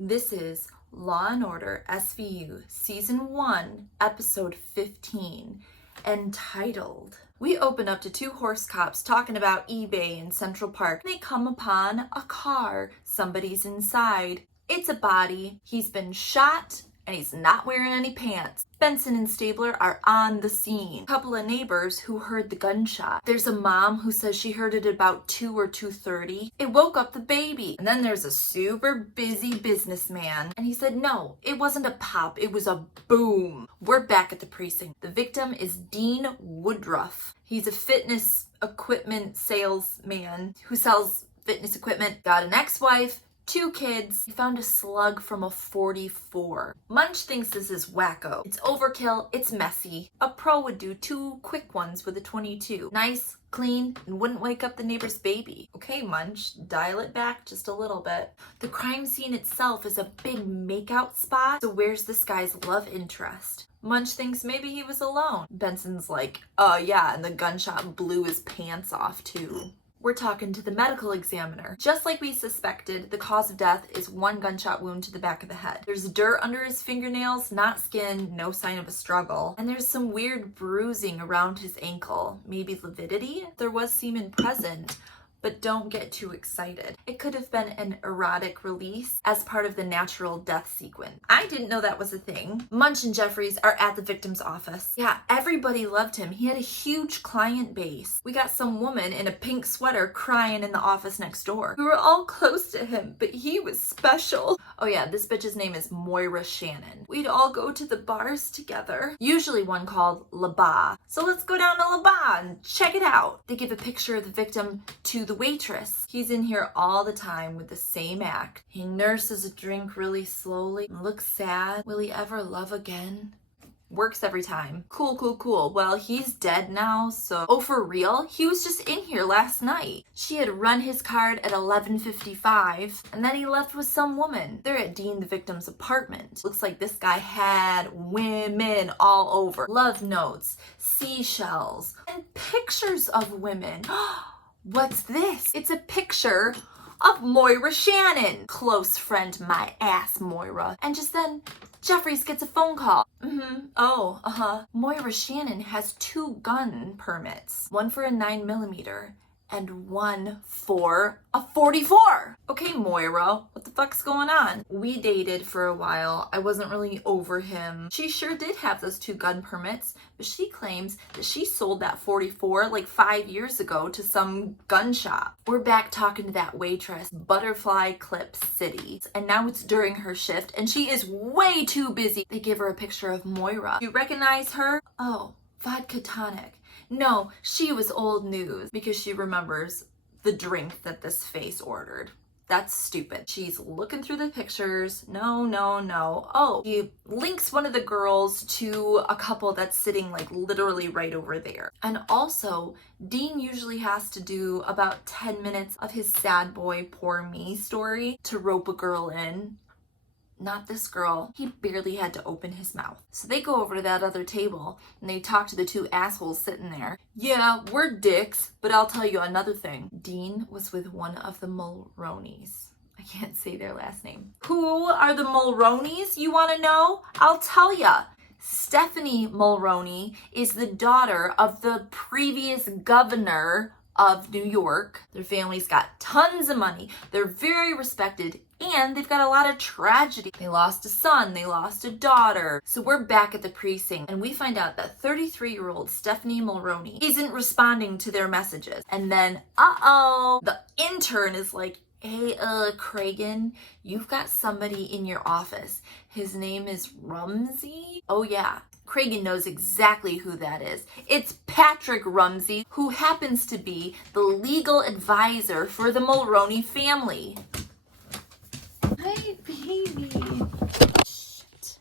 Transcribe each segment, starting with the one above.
This is Law & Order SVU Season 1, Episode 15, entitled, we open up to two horse cops talking about eBay in Central Park. They come upon a car. Somebody's inside. It's a body. He's been shot and he's not wearing any pants. Benson and Stabler are on the scene. A couple of neighbors who heard the gunshot. There's a mom who says she heard it about 2 or 2:30. It woke up the baby. And then there's a super busy businessman. And he said, no, it wasn't a pop. It was a boom. We're back at the precinct. The victim is Dean Woodruff. He's a fitness equipment salesman who sells fitness equipment. Got an ex-wife, 2 kids. He found a slug from a .44. Munch thinks this is wacko. It's overkill, it's messy. A pro would do 2 quick ones with a .22. Nice, clean, and wouldn't wake up the neighbor's baby. Okay, Munch, dial it back just a little bit. The crime scene itself is a big makeout spot, so where's this guy's love interest? Munch thinks maybe he was alone. Benson's like, yeah, and the gunshot blew his pants off too. We're talking to the medical examiner. Just like we suspected, the cause of death is 1 gunshot wound to the back of the head. There's dirt under his fingernails, not skin, no sign of a struggle. And there's some weird bruising around his ankle. Maybe lividity? There was semen present, but don't get too excited. It could have been an erotic release as part of the natural death sequence. I didn't know that was a thing. Munch and Jeffries are at the victim's office. Yeah, everybody loved him. He had a huge client base. We got some woman in a pink sweater crying in the office next door. We were all close to him, but he was special. Oh yeah, this bitch's name is Moira Shannon. We'd all go to the bars together. Usually one called La Ba. So let's go down to La Ba and check it out. They give a picture of the victim to the waitress. He's in here all the time with the same act. He nurses a drink really slowly and looks sad. Will he ever love again? Works every time. Cool. Well, he's dead now, so... Oh, for real? He was just in here last night. She had run his card at 11:55, and then he left with some woman. They're at Dean, the victim's apartment. Looks like this guy had women all over. Love notes, seashells, and pictures of women. What's this? It's a picture of Moira Shannon. Close friend my ass, Moira. And just then, Jeffries gets a phone call. Moira Shannon has 2 gun permits. One for a 9mm and one for a .44. Okay, Moira, what the fuck's going on? We dated for a while. I wasn't really over him. She sure did have those 2 gun permits, but she claims that she sold that .44 like 5 years ago to some gun shop. We're back talking to that waitress, Butterfly Clip City, and now it's during her shift and she is way too busy. They give her a picture of Moira. You recognize her? Oh, vodka tonic. No, she was old news because she remembers the drink that this face ordered. That's stupid. She's looking through the pictures. No. Oh, he links one of the girls to a couple that's sitting like literally right over there. And also, Dean usually has to do about 10 minutes of his sad boy, poor me story to rope a girl in. Not this girl. He barely had to open his mouth. So they go over to that other table and they talk to the 2 assholes sitting there. Yeah, we're dicks, but I'll tell you another thing. Dean was with one of the Mulroneys. I can't say their last name. Who are the Mulroneys, you want to know? I'll tell ya. Stephanie Mulroney is the daughter of the previous governor of New York. Their family's got tons of money. They're very respected and they've got a lot of tragedy. They lost a son, they lost a daughter. So we're back at the precinct and we find out that 33-year-old Stephanie Mulroney isn't responding to their messages. And then, the intern is like, hey, Cragen, you've got somebody in your office. His name is Rumsey? Oh yeah. Cragen knows exactly who that is. It's Patrick Rumsey, who happens to be the legal advisor for the Mulroney family. Hi, baby. Shit.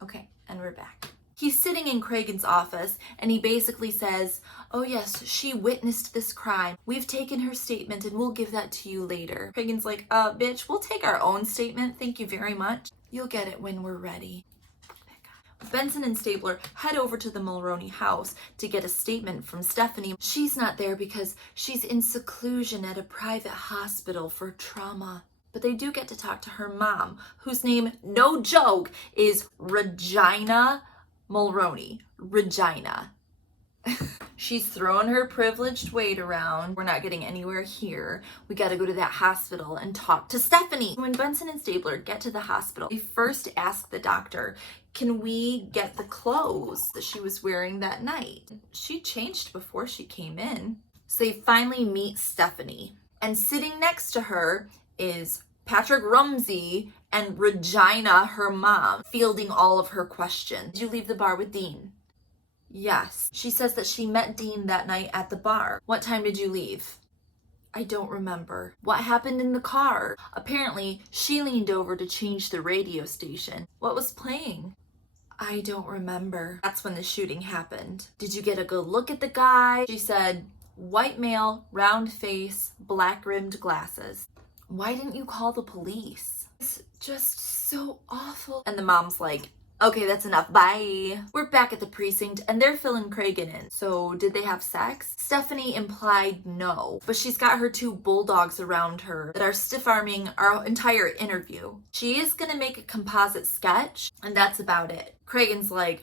Okay, and we're back. He's sitting in Cragen's office and he basically says, oh yes, she witnessed this crime. We've taken her statement and we'll give that to you later. Cragen's like, bitch, we'll take our own statement. Thank you very much. You'll get it when we're ready. Benson and Stabler head over to the Mulroney house to get a statement from Stephanie. She's not there because she's in seclusion at a private hospital for trauma. But they do get to talk to her mom, whose name, no joke, is Regina Mulroney. Regina. She's throwing her privileged weight around. We're not getting anywhere here. We got to go to that hospital and talk to Stephanie. When Benson and Stabler get to the hospital, they first ask the doctor, can we get the clothes that she was wearing that night? She changed before she came in. So they finally meet Stephanie. And sitting next to her is Patrick Rumsey and Regina, her mom, fielding all of her questions. Did you leave the bar with Dean? Yes. She says that she met Dean that night at the bar. What time did you leave? I don't remember. What happened in the car? Apparently, she leaned over to change the radio station. What was playing? I don't remember. That's when the shooting happened. Did you get a good look at the guy? She said, white male, round face, black rimmed glasses. Why didn't you call the police? It's just so awful. And the mom's like, okay, that's enough, bye. We're back at the precinct and they're filling Cragen in. So did they have sex? Stephanie implied no, but she's got her two bulldogs around her that are stiff-arming our entire interview. She is gonna make a composite sketch and that's about it. Cragen's like,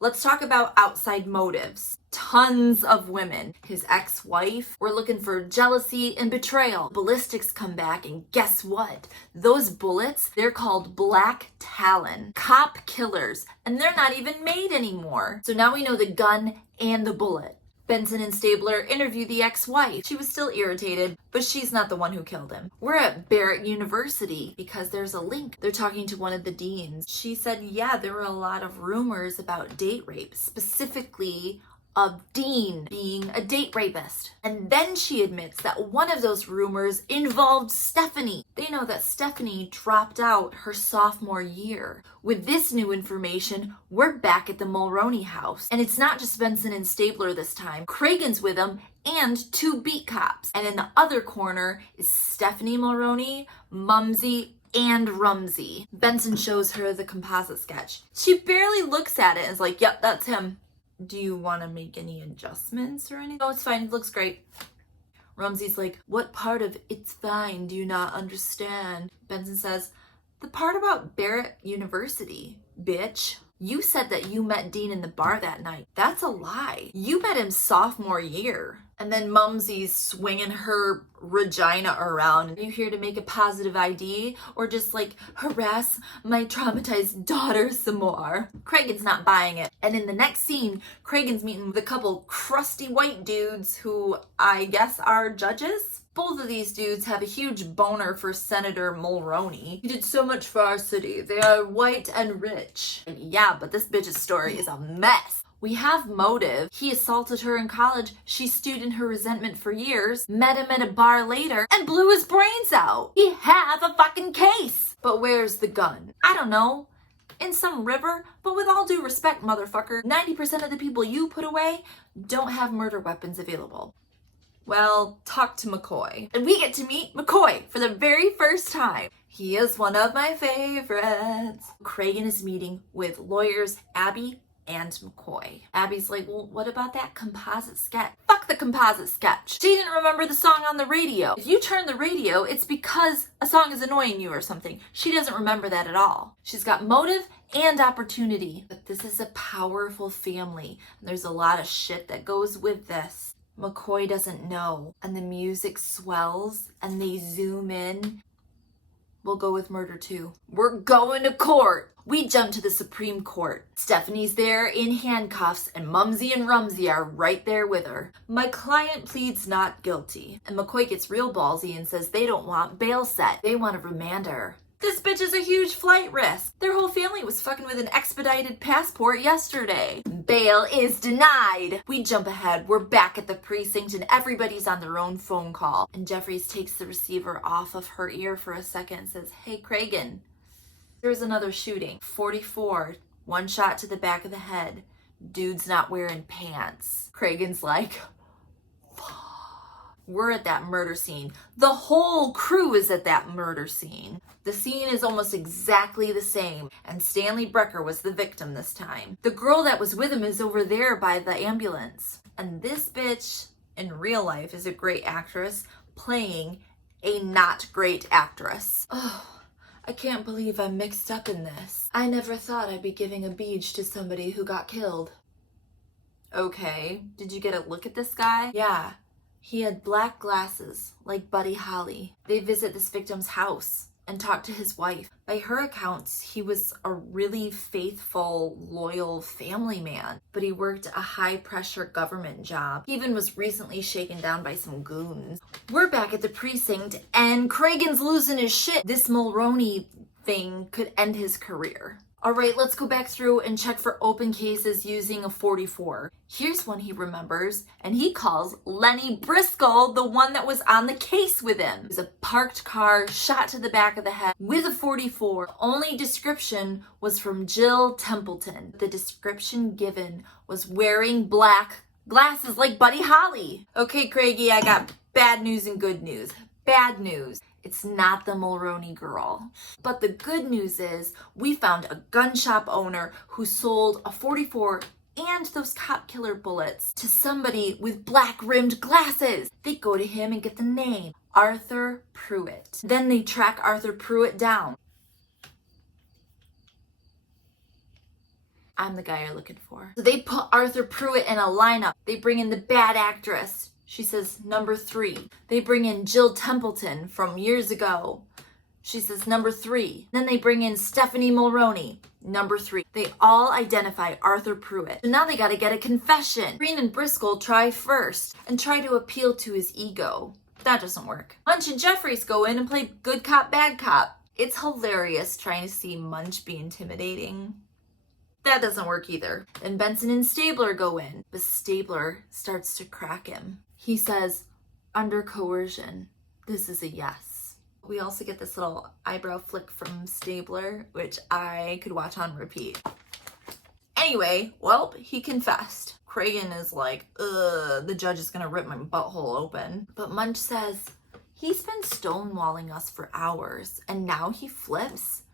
let's talk about outside motives. Tons of women. His ex-wife. We're looking for jealousy and betrayal. Ballistics come back and guess what? Those bullets, they're called Black Talon. Cop killers. And they're not even made anymore. So now we know the gun and the bullet. Benson and Stabler interview the ex-wife. She was still irritated, but she's not the one who killed him. We're at Barrett University because there's a link. They're talking to one of the deans. She said, yeah, there were a lot of rumors about date rape, specifically of Dean being a date rapist. And then she admits that one of those rumors involved Stephanie. They know that Stephanie dropped out her sophomore year. With this new information, we're back at the Mulroney house. And it's not just Benson and Stabler this time. Cragen's with them and two beat cops. And in the other corner is Stephanie Mulroney, Mumsy, and Rumsey. Benson shows her the composite sketch. She barely looks at it and is like, yep, that's him. Do you want to make any adjustments or anything? No, it's fine. It looks great. Rumsey's like, what part of it's fine do you not understand? Benson says, the part about Barrett University, bitch. You said that you met Dean in the bar that night. That's a lie. You met him sophomore year. And then Mumsy's swinging her Regina around. Are you here to make a positive ID or just like harass my traumatized daughter some more? Cragen's not buying it. And in the next scene, Cragen's meeting with a couple crusty white dudes who I guess are judges. Both of these dudes have a huge boner for Senator Mulroney. He did so much for our city. They are white and rich. And yeah, but this bitch's story is a mess. We have motive. He assaulted her in college. She stewed in her resentment for years, met him at a bar later, and blew his brains out. We have a fucking case. But where's the gun? I don't know. In some river? But with all due respect, motherfucker, 90% of the people you put away don't have murder weapons available. Well, talk to McCoy. And we get to meet McCoy for the very first time. He is one of my favorites. Cragen is meeting with lawyers Abby and McCoy. Abby's like, well, what about that composite sketch? Fuck the composite sketch. She didn't remember the song on the radio. If you turn the radio, it's because a song is annoying you or something. She doesn't remember that at all. She's got motive and opportunity. But this is a powerful family. And there's a lot of shit that goes with this. McCoy doesn't know. And the music swells and they zoom in. We'll go with murder too. We're going to court. We jump to the Supreme Court. Stephanie's there in handcuffs and Mumsy and Rumsey are right there with her. My client pleads not guilty. And McCoy gets real ballsy and says they don't want bail set. They want to remand her. This bitch is a huge flight risk. Their whole family was fucking with an expedited passport yesterday. Bail is denied. We jump ahead. We're back at the precinct and everybody's on their own phone call. And Jeffries takes the receiver off of her ear for a second and says, hey, Cragen, there's another shooting. 44, one shot to the back of the head. Dude's not wearing pants. Cragen's like, we're at that murder scene. The whole crew is at that murder scene. The scene is almost exactly the same, and Stanley Brecker was the victim this time. The girl that was with him is over there by the ambulance. And this bitch, in real life, is a great actress playing a not great actress. Oh, I can't believe I'm mixed up in this. I never thought I'd be giving a beach to somebody who got killed. Okay, did you get a look at this guy? Yeah, he had black glasses like Buddy Holly. They visit this victim's house and talk to his wife. By her accounts, he was a really faithful, loyal family man, but he worked a high-pressure government job. He even was recently shaken down by some goons. We're back at the precinct, and Cragen's losing his shit. This Mulroney thing could end his career. All right, let's go back through and check for open cases using a 44. Here's one he remembers, and he calls Lenny Briscoe the one that was on the case with him. It was a parked car, shot to the back of the head with a 44. The only description was from Jill Templeton. The description given was wearing black glasses like Buddy Holly. Okay, Craigie, I got bad news and good news. Bad news. It's not the Mulroney girl. But the good news is we found a gun shop owner who sold a 44 and those cop killer bullets to somebody with black rimmed glasses. They go to him and get the name, Arthur Pruitt. Then they track Arthur Pruitt down. I'm the guy you're looking for. So they put Arthur Pruitt in a lineup. They bring in the bad actress. She says number 3. They bring in Jill Templeton from years ago. She says number 3. Then they bring in Stephanie Mulroney, number 3. They all identify Arthur Pruitt. So now they got to get a confession. Green and Briscoe try first and try to appeal to his ego. That doesn't work. Munch and Jeffries go in and play good cop, bad cop. It's hilarious trying to see Munch be intimidating. That doesn't work either. Then Benson and Stabler go in, but Stabler starts to crack him. He says, under coercion, this is a yes. We also get this little eyebrow flick from Stabler, which I could watch on repeat. Anyway, well, he confessed. Cragen is like, the judge is gonna rip my butthole open. But Munch says, he's been stonewalling us for hours, and now he flips?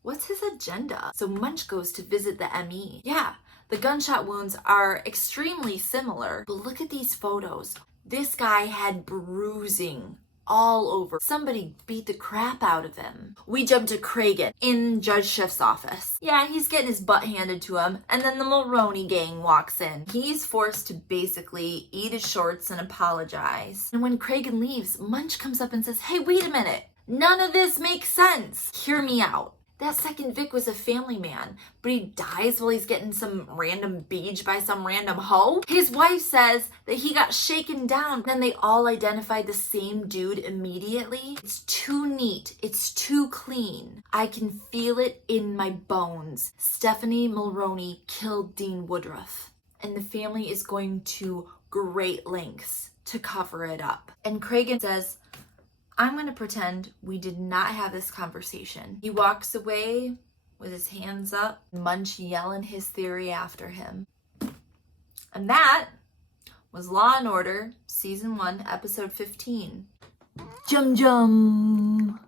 What's his agenda? So Munch goes to visit the ME. Yeah, the gunshot wounds are extremely similar, but look at these photos. This guy had bruising all over. Somebody beat the crap out of him. We jump to Cragen in Judge Schiff's office. Yeah, he's getting his butt handed to him, and then the Mulroney gang walks in. He's forced to basically eat his shorts and apologize. And when Cragen leaves, Munch comes up and says, hey, wait a minute. None of this makes sense. Hear me out. That second Vic was a family man, but he dies while he's getting some random beach by some random hoe. His wife says that he got shaken down. Then they all identified the same dude immediately. It's too neat. It's too clean. I can feel it in my bones. Stephanie Mulroney killed Dean Woodruff, and the family is going to great lengths to cover it up. And Cragen says, I'm going to pretend we did not have this conversation. He walks away with his hands up, Munch yelling his theory after him. And that was Law and Order, Season 1, Episode 15. Jum Jum!